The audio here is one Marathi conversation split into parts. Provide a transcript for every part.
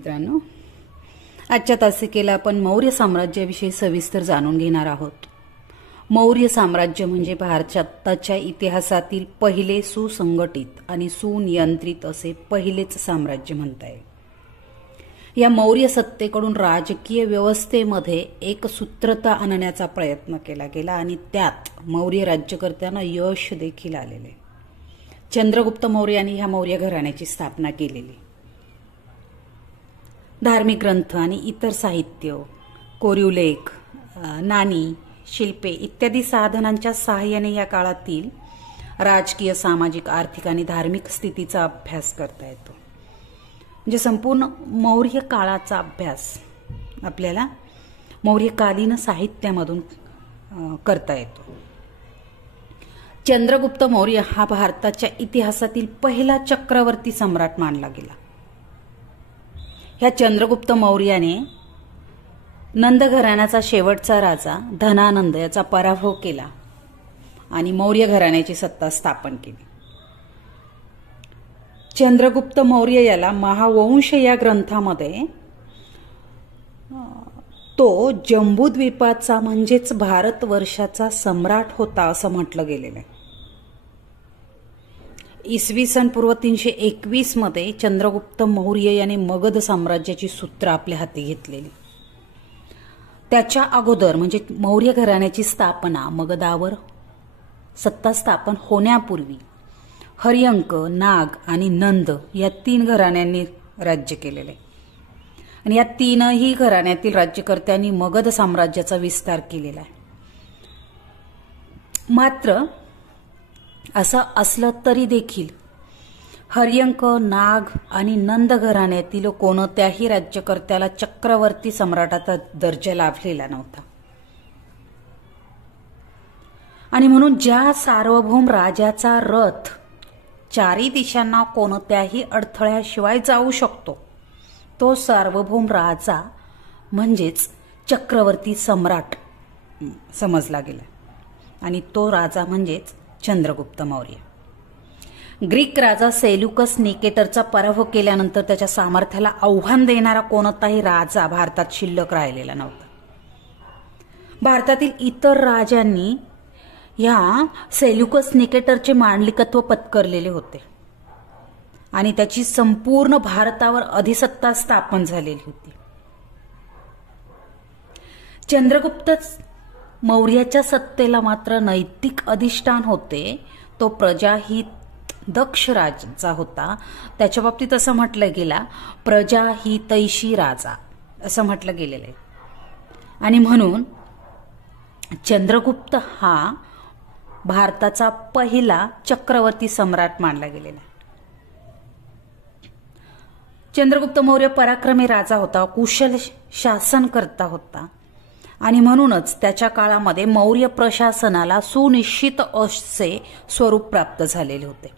मित्रांनो, आजच्या तासिकेला आपण मौर्य साम्राज्याविषयी सविस्तर जाणून घेणार आहोत. मौर्य साम्राज्य म्हणजे भारताच्या इतिहासातील पहिले सुसंघटित आणि सुनियंत्रित असे पहिलेच साम्राज्य म्हणता येईल. या मौर्य सत्तेकडून राजकीय व्यवस्थेमध्ये एक सूत्रता आणण्याचा प्रयत्न केला गेला आणि त्यात मौर्य राज्यकर्त्यांना यश देखील आलेले. चंद्रगुप्त मौर्य यांनी ह्या मौर्य घराण्याची स्थापना केलेली. धार्मिक ग्रंथ आणि इतर साहित्य, कोरीव लेख, नाणी, शिल्पे इत्यादी साधनांच्या सहाय्याने या काळातील राजकीय, सामाजिक, आर्थिक आणि धार्मिक स्थितीचा अभ्यास करता येतो. म्हणजे संपूर्ण मौर्य काळाचा अभ्यास आपल्याला मौर्यकालीन साहित्यामधून करता येतो. चंद्रगुप्त मौर्य हा भारताच्या इतिहासातील पहिला चक्रवर्ती सम्राट मानला गेला. ह्या चंद्रगुप्त मौर्याने नंद घराण्याचा शेवटचा राजा धनानंद याचा पराभव केला आणि मौर्य घराण्याची सत्ता स्थापन केली. चंद्रगुप्त मौर्य याला महावंश या ग्रंथामध्ये तो जम्बूद्वीपाचा म्हणजेच भारतवर्षाचा सम्राट होता असं म्हटलं गेलेलं आहे. इसवी सन पूर्व 321 मध्ये चंद्रगुप्त मौर्य याने मगध साम्राज्याची सूत्र आपल्या हाती घेतलेली. त्याच्या अगोदर म्हणजे मौर्य घराण्याची स्थापना, मगधावर सत्ता स्थापन होण्यापूर्वी हर्यंक, नाग आणि नंद या 3 घराण्यांनी राज्य केलेले आणि या 3ही घराण्यातील राज्यकर्त्यांनी मगध साम्राज्याचा विस्तार केलेला आहे. मात्र असं असलं तरी देखील हर्यंक, नाग आणि नंद घराण्यातील कोणत्याही राज्यकर्त्याला चक्रवर्ती सम्राटाचा दर्जा लाभलेला नव्हता. आणि म्हणून ज्या सार्वभौम राजाचा रथ 4 दिशांना कोणत्याही अडथळ्याशिवाय जाऊ शकतो तो सार्वभौम राजा म्हणजेच चक्रवर्ती सम्राट समजला गेला आणि तो राजा म्हणजेच चंद्रगुप्त मौर्य. ग्रीक राजा सेल्युकस निकेटरचा पराभव केल्यानंतर त्याच्या सामर्थ्याला आव्हान देणारा कोणताही राजा भारतात शिल्लक राहिलेला नव्हता. भारतातील इतर राजांनी या सेल्युकस निकेटरचे मांडलिकत्व पत्करलेले होते आणि त्याची संपूर्ण भारतावर अधिसत्ता स्थापन झालेली होती. चंद्रगुप्त मौर्याच्या सत्तेला मात्र नैतिक अधिष्ठान होते. तो प्रजाहित दक्ष राजा होता. त्याच्या बाबतीत असं म्हटलं गेला, प्रजाहितैषी राजा असं म्हटलं गेलेलं आहे. आणि म्हणून चंद्रगुप्त हा भारताचा पहिला चक्रवर्ती सम्राट मानला गेलेला आहे. चंद्रगुप्त मौर्य पराक्रमी राजा होता, कुशल शासनकर्ता होता आणि म्हणूनच त्याच्या काळामध्ये मौर्य प्रशासनाला सुनिश्चित असे स्वरूप प्राप्त झालेले होते.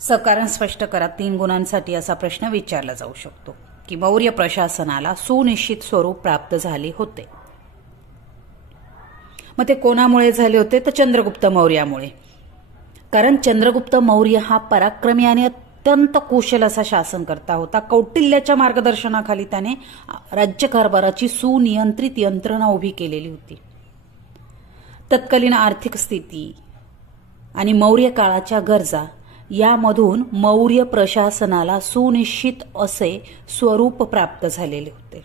सकारण स्पष्ट करा 3 गुणांसाठी असा प्रश्न विचारला जाऊ शकतो की मौर्य प्रशासनाला सुनिश्चित स्वरूप प्राप्त झाले होते. मग ते कोणामुळे झाले होते? तर चंद्रगुप्त मौर्यामुळे. कारण चंद्रगुप्त मौर्य हा पराक्रमी आणि अत्यंत कुशल असा शासनकर्ता होता. कौटिल्याच्या मार्गदर्शनाखाली त्याने राज्यकारभाराची सुनियंत्रित यंत्रणा उभी केलेली होती. तत्कालीन आर्थिक स्थिती आणि मौर्य काळाच्या गरजा यामधून मौर्य प्रशासनाला सुनिश्चित असे स्वरूप प्राप्त झालेले होते.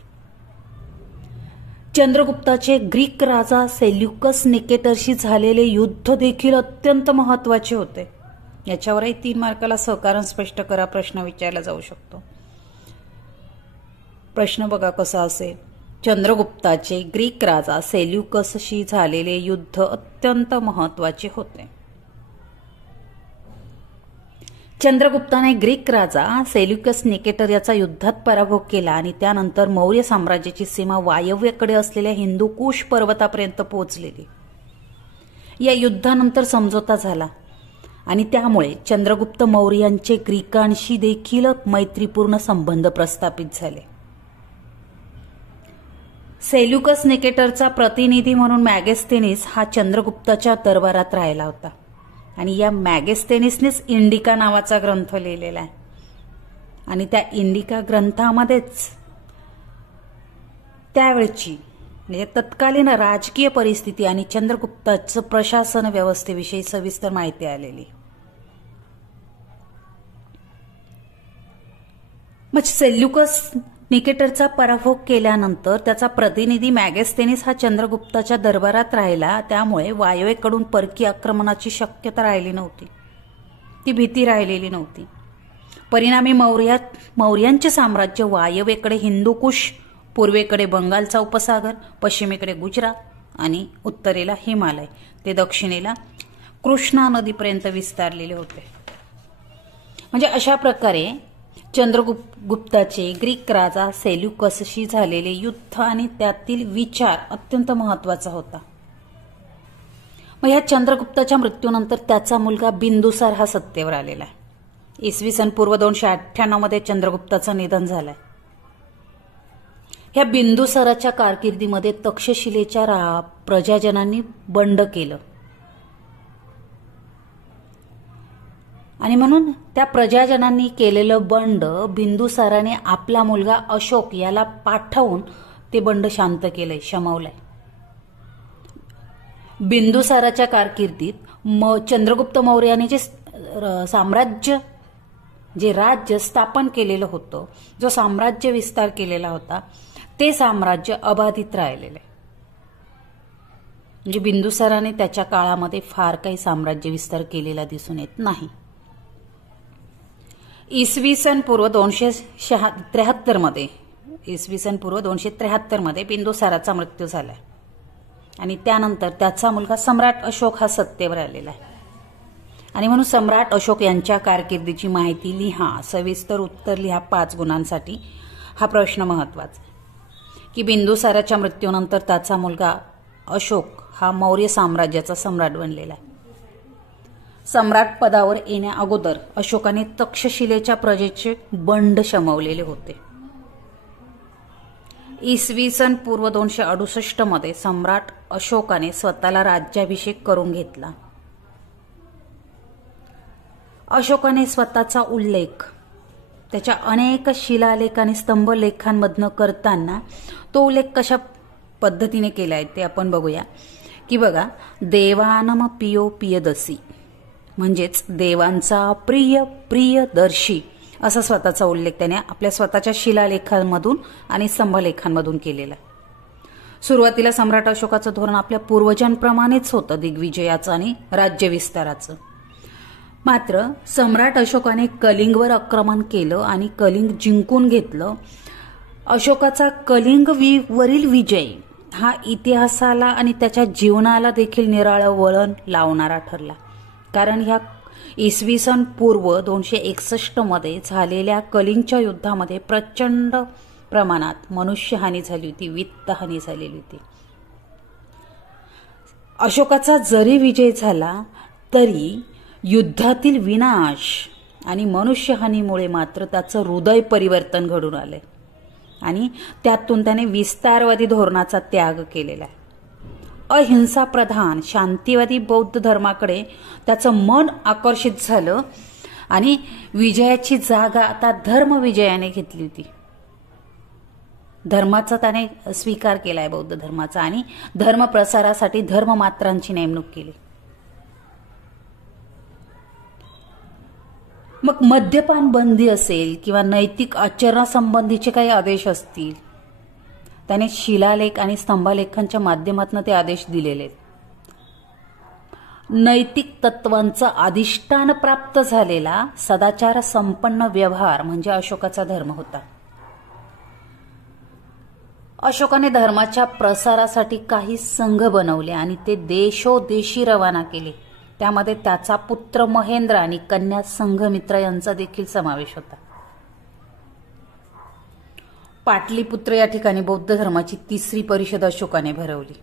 चंद्रगुप्ताचे ग्रीक राजा सेल्युकस निकेटरशी झालेले युद्ध देखील अत्यंत महत्वाचे होते. याच्यावरही 3 मार्काला सहकारण स्पष्ट करा प्रश्न विचारला जाऊ शकतो. प्रश्न बघा कसा असेल. चंद्रगुप्ताचे ग्रीक राजा सेल्युकसशी झालेले युद्ध अत्यंत महत्वाचे होते. चंद्रगुप्ताने ग्रीक राजा सेल्युकस निकेटर याचा युद्धात पराभव केला आणि त्यानंतर मौर्य साम्राज्याची सीमा वायव्येकडे असलेल्या हिंदुकुश पर्वतापर्यंत पोहोचलेली. या युद्धानंतर समझोता झाला आणि त्यामुळे चंद्रगुप्त मौर्यांचे ग्रीकांशी देखील मैत्रीपूर्ण संबंध प्रस्थापित झाले. सेल्युकस निकेटरचा प्रतिनिधी म्हणून मॅगेस्थेनिस हा चंद्रगुप्ताच्या दरबारात राहिला होता आणि या मॅगेस्थेनिसनेच इंडिका नावाचा ग्रंथ लिहिलेला आहे. आणि त्या इंडिका ग्रंथामध्येच त्यावेळची म्हणजे तत्कालीन राजकीय परिस्थिती आणि चंद्रगुप्ताचं प्रशासन व्यवस्थेविषयी सविस्तर माहिती आलेली. मग सेल्युकस निकेटरचा पराभव केल्यानंतर त्याचा प्रतिनिधी मॅगेस्थेनिस हा चंद्रगुप्ताच्या दरबारात राहिला. त्यामुळे वायव्येकडून परकीय आक्रमणाची शक्यता राहिली नव्हती, ती भीती राहिलेली नव्हती. परिणामी मौर्यांचे साम्राज्य वायव्येकडे हिंदुकुश, पूर्वेकडे बंगालचा उपसागर, पश्चिमेकडे गुजरात आणि उत्तरेला हिमालय ते दक्षिणेला कृष्णा नदीपर्यंत विस्तारलेले होते. म्हणजे अशा प्रकारे चंद्रगुप्ताचे ग्रीक राजा सेल्युकसशी झालेले युद्ध आणि त्यातील विचार अत्यंत महत्वाचा होता. मग या चंद्रगुप्ताच्या मृत्यूनंतर त्याचा मुलगा बिंदुसार हा सत्तेवर आलेला आहे. इसवी सन पूर्व 298 मध्ये चंद्रगुप्ताचं निधन झालंय. ह्या बिंदुसाराच्या कारकिर्दीमध्ये तक्षशिलेच्या प्रजाजनांनी बंड केलं आणि म्हणून त्या प्रजाजनांनी केलेलं बंड बिंदुसाराने आपला मुलगा अशोक याला पाठवून ते बंड शांत केलंय, शमवलंय. बिंदुसाराच्या कारकिर्दीत चंद्रगुप्त मौर्याने जे साम्राज्य, जे राज्य स्थापन केलेलं होतं, जो साम्राज्य विस्तार केलेला होता, ते साम्राज्य अबाधित राहिलेलं आहे. म्हणजे बिंदुसाराने त्याच्या काळामध्ये फार काही साम्राज्य विस्तार केलेला दिसून येत नाही. इसवी सन पूर्व 273 मध्ये बिंदुसाराचा मृत्यू झाला आणि त्यानंतर त्याचा मुलगा सम्राट अशोक हा सत्तेवर आलेला आहे. आणि म्हणून सम्राट अशोक यांच्या कारकिर्दीची माहिती लिहा, सविस्तर उत्तर लिहा 5 गुणांसाठी. हा प्रश्न महत्वाचा की बिंदुसाराच्या मृत्यूनंतर त्याचा मुलगा अशोक हा मौर्य साम्राज्याचा सम्राट बनलेला आहे. सम्राट पदावर येण्या अगोदर अशोकाने तक्षशिलेच्या प्रजेचे बंड शमवलेले होते. इसवी सन पूर्व 268 मध्ये सम्राट अशोकाने स्वतःला राज्याभिषेक करून घेतला. अशोकाने स्वतःचा उल्लेख त्याच्या अनेक शिलालेख आणि स्तंभलेखांमधनं करताना तो उल्लेख कशा पद्धतीने केलाय ते आपण बघूया. की बघा, देवानम पियो पियदसी म्हणजेच देवांचा प्रिय प्रियदर्शी असा स्वतःचा उल्लेख त्याने आपल्या स्वतःच्या शिलालेखांमधून आणि स्तंभलेखांमधून केलेला. सुरुवातीला सम्राट अशोकाचं धोरण आपल्या पूर्वजांप्रमाणेच होतं, दिग्विजयाचं आणि राज्यविस्ताराचं. मात्र सम्राट अशोकाने कलिंगवर आक्रमण केलं आणि कलिंग जिंकून घेतलं. अशोकाचा कलिंगवरील विजय हा इतिहासाला आणि त्याच्या जीवनाला देखील निराळं वळण लावणारा ठरला. कारण ह्या इसवी सन पूर्व 261 मध्ये झालेल्या कलिंगच्या युद्धामध्ये प्रचंड प्रमाणात मनुष्यहानी झाली होती, वित्तहानी झालेली होती. अशोकाचा जरी विजय झाला तरी युद्धातील विनाश आणि मनुष्यहानीमुळे मात्र त्याचं हृदय परिवर्तन घडून आलंय आणि त्यातून त्याने विस्तारवादी धोरणाचा त्याग केलेला आहे. अहिंसा प्रधान शांतीवादी बौद्ध धर्माकडे त्याचं मन आकर्षित झालं आणि विजयाची जागा आता धर्मविजयाने घेतली होती. धर्माचा त्याने स्वीकार केलाय, बौद्ध धर्माचा, आणि धर्मप्रसारासाठी धर्ममात्रांची नेमणूक केली. मग मद्यपान बंदी असेल किंवा नैतिक आचरणासंबंधीचे काही आदेश असतील, त्याने शिलालेख आणि स्तंभलेखांच्या माध्यमातून ते आदेश दिलेले. नैतिक तत्वांचं अधिष्ठान प्राप्त झालेला सदाचार संपन्न व्यवहार म्हणजे अशोकाचा धर्म होता. अशोकाने धर्माच्या प्रसारासाठी काही संघ बनवले आणि ते देशोदेशी रवाना केले. त्यामध्ये त्याचा पुत्र महेंद्र आणि कन्या संघमित्रा यांचा देखील समावेश होता. पाटलीपुत्र या ठिकाणी बौद्ध धर्माची 3री परिषद अशोकाने भरवली.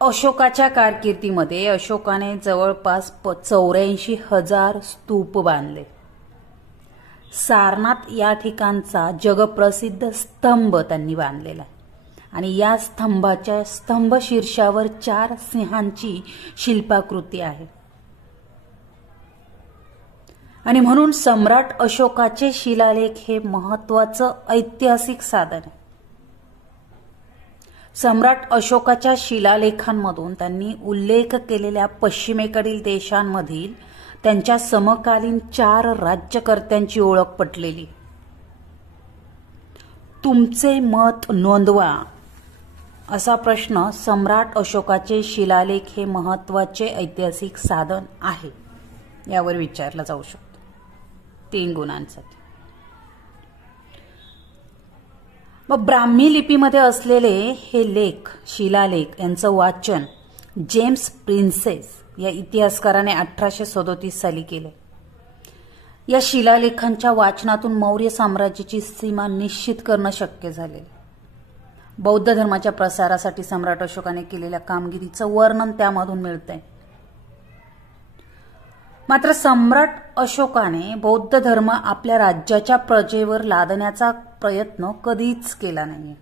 अशोकाच्या कारकिर्दीमध्ये अशोकाने जवळपास 84,000 स्तूप बांधले. सारनाथ या ठिकाणचा जगप्रसिद्ध स्तंभ त्यांनी बांधलेला आणि या स्तंभाच्या स्तंभ शीर्षावर 4 सिंहांची शिल्पाकृती आहे. आणि म्हणून सम्राट अशोकाचे शिलालेख हे महत्वाचं ऐतिहासिक साधन आहे. सम्राट अशोकाच्या शिलालेखांमधून त्यांनी उल्लेख केलेल्या पश्चिमेकडील देशांमधील त्यांच्या समकालीन 4 राज्यकर्त्यांची ओळख पटलेली. तुमचे मत नोंदवा असा प्रश्न सम्राट अशोकाचे शिलालेख हे महत्वाचे ऐतिहासिक साधन आहे यावर विचारला जाऊ शकतो 3 गुणांसाठी. मग ब्राह्मी लिपीमध्ये असलेले हे लेख शिलालेख यांचं वाचन जेम्स प्रिन्सेस या इतिहासकाराने 1837 साली केले. या शिलालेखांच्या वाचनातून मौर्य साम्राज्याची सीमा निश्चित करणं शक्य झाले. बौद्ध धर्माच्या प्रसारासाठी सम्राट अशोकाने केलेल्या कामगिरीचं वर्णन त्यामधून मिळतंय. मात्र सम्राट अशोकाने बौद्ध धर्म आपल्या राज्याच्या प्रजेवर लादण्याचा प्रयत्न कधीच केला नाही.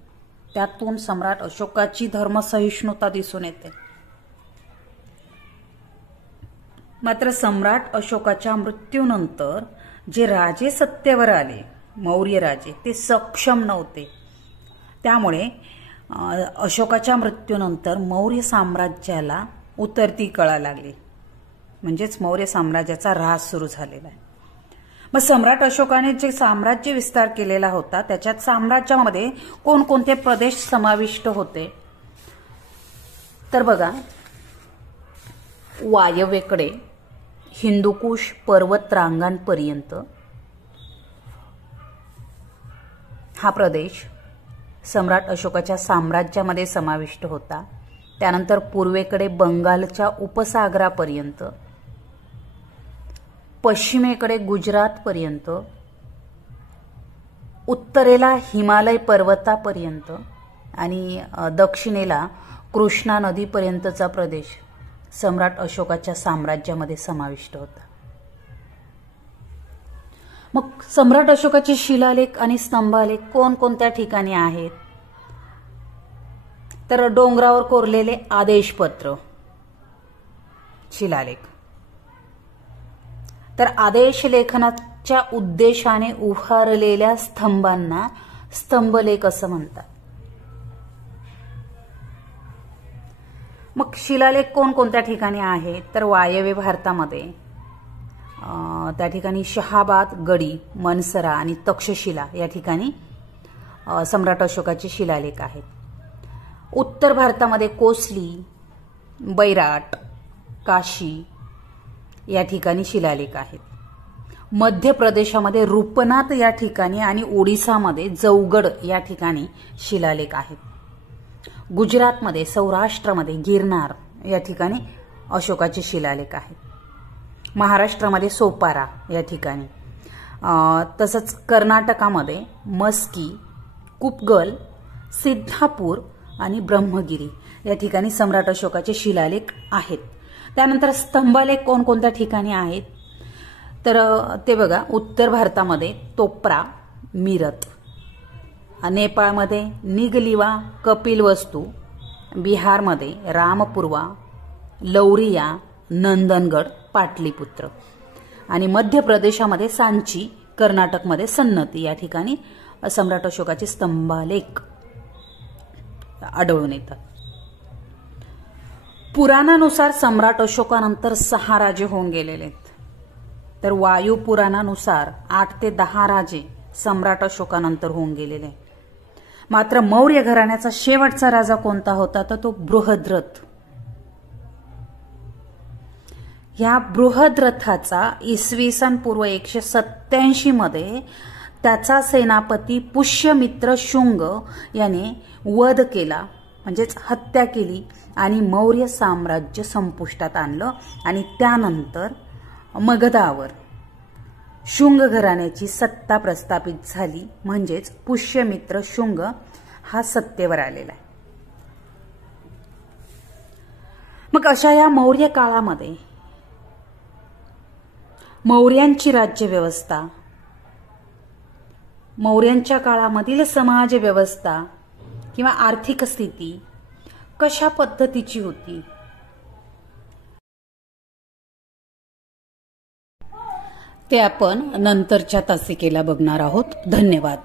त्यातून सम्राट अशोकाची धर्मसहिष्णुता दिसून येते. मात्र सम्राट अशोकाच्या मृत्यूनंतर जे राजे सत्तेवर आले मौर्य राजे ते सक्षम नव्हते. त्यामुळे अशोकाच्या मृत्यूनंतर मौर्य साम्राज्याला उतरती कळा लागली. म्हणजेच मौर्य साम्राज्याचा ऱ्हास सुरू झालेला आहे. मग सम्राट अशोकाने जे साम्राज्य विस्तार केलेला होता त्याच्यात साम्राज्यामध्ये कोणकोणते प्रदेश समाविष्ट होते तर बघा, वायव्येकडे हिंदुकुश पर्वत रांगांपर्यंत हा प्रदेश सम्राट अशोकाच्या साम्राज्यामध्ये समाविष्ट होता. त्यानंतर पूर्वेकडे बंगालच्या उपसागरापर्यंत, पश्चिमेकडे गुजरातपर्यंत, उत्तरेला हिमालय पर्वतापर्यंत आणि दक्षिणेला कृष्णा नदीपर्यंतचा प्रदेश सम्राट अशोकाच्या साम्राज्यामध्ये समाविष्ट होता. मग सम्राट अशोकाचे शिलालेख आणि स्तंभालेख कोणकोणत्या ठिकाणी आहेत तर डोंगरावर कोरलेले आदेशपत्र शिलालेख. तर आदेश लेखनाच्या उद्देशाने उभारलेल्या स्तंभांना स्तंभलेख असं म्हणतात. मग शिलालेख कोणकोणत्या ठिकाणी आहेत तर वायव्य भारतामध्ये त्या ठिकाणी शहाबाद गडी, मनसरा आणि तक्षशिला या ठिकाणी सम्राट अशोकाचे शिलालेख आहेत. उत्तर भारतामध्ये कोसली, बैराट, काशी या ठिकाणी शिलालेख आहेत. मध्य प्रदेशामध्ये रूपनाथ या ठिकाणी आणि ओडिसामध्ये जौगड या ठिकाणी शिलालेख आहेत. गुजरातमध्ये, सौराष्ट्रामध्ये गिरनार या ठिकाणी अशोकाचे शिलालेख आहेत. महाराष्ट्रामध्ये सोपारा या ठिकाणी, तसंच कर्नाटकामध्ये मस्की, कुपगल, सिद्धापूर आणि ब्रह्मगिरी या ठिकाणी सम्राट अशोकाचे शिलालेख आहेत. त्यानंतर स्तंभलेख कोणकोणत्या ठिकाणी आहेत तर ते बघा, उत्तर भारतामध्ये तोप्रा, मीरत, नेपाळमध्ये निगलिवा, कपिलवस्तू, बिहारमध्ये रामपुरवा, लौरिया, नंदनगड, पाटलीपुत्र आणि मध्य प्रदेशामध्ये सांची, कर्नाटकमध्ये सन्नती या ठिकाणी सम्राट अशोकाचे स्तंभालेख आढळून येतात. पुराणानुसार सम्राट अशोकानंतर 6 राजे होऊन गेलेले आहेत. तर वायू पुराणानुसार 8 ते 10 राजे सम्राट अशोकानंतर होऊन गेलेले. मात्र मौर्य घराण्याचा शेवटचा राजा कोणता होता तर तो बृहद्रथ. या बृहद्रथाचा इसवी सन पूर्व 187 मध्ये त्याचा सेनापती पुष्यमित्र शुंग याने वध केला, म्हणजेच हत्या केली आणि मौर्य साम्राज्य संपुष्टात आणलं. आणि त्यानंतर मगधावर शुंग घराण्याची सत्ता प्रस्थापित झाली, म्हणजेच पुष्यमित्र शुंग हा सत्तेवर आलेला आहे. मग अशा या मौर्य काळामध्ये मौर्यांची राज्यव्यवस्था, मौर्यांच्या काळामधील समाज व्यवस्था किंवा आर्थिक स्थिती कशा पद्धतीची होती ते आपण नंतरच्या तासिकेला बघणार आहोत. धन्यवाद.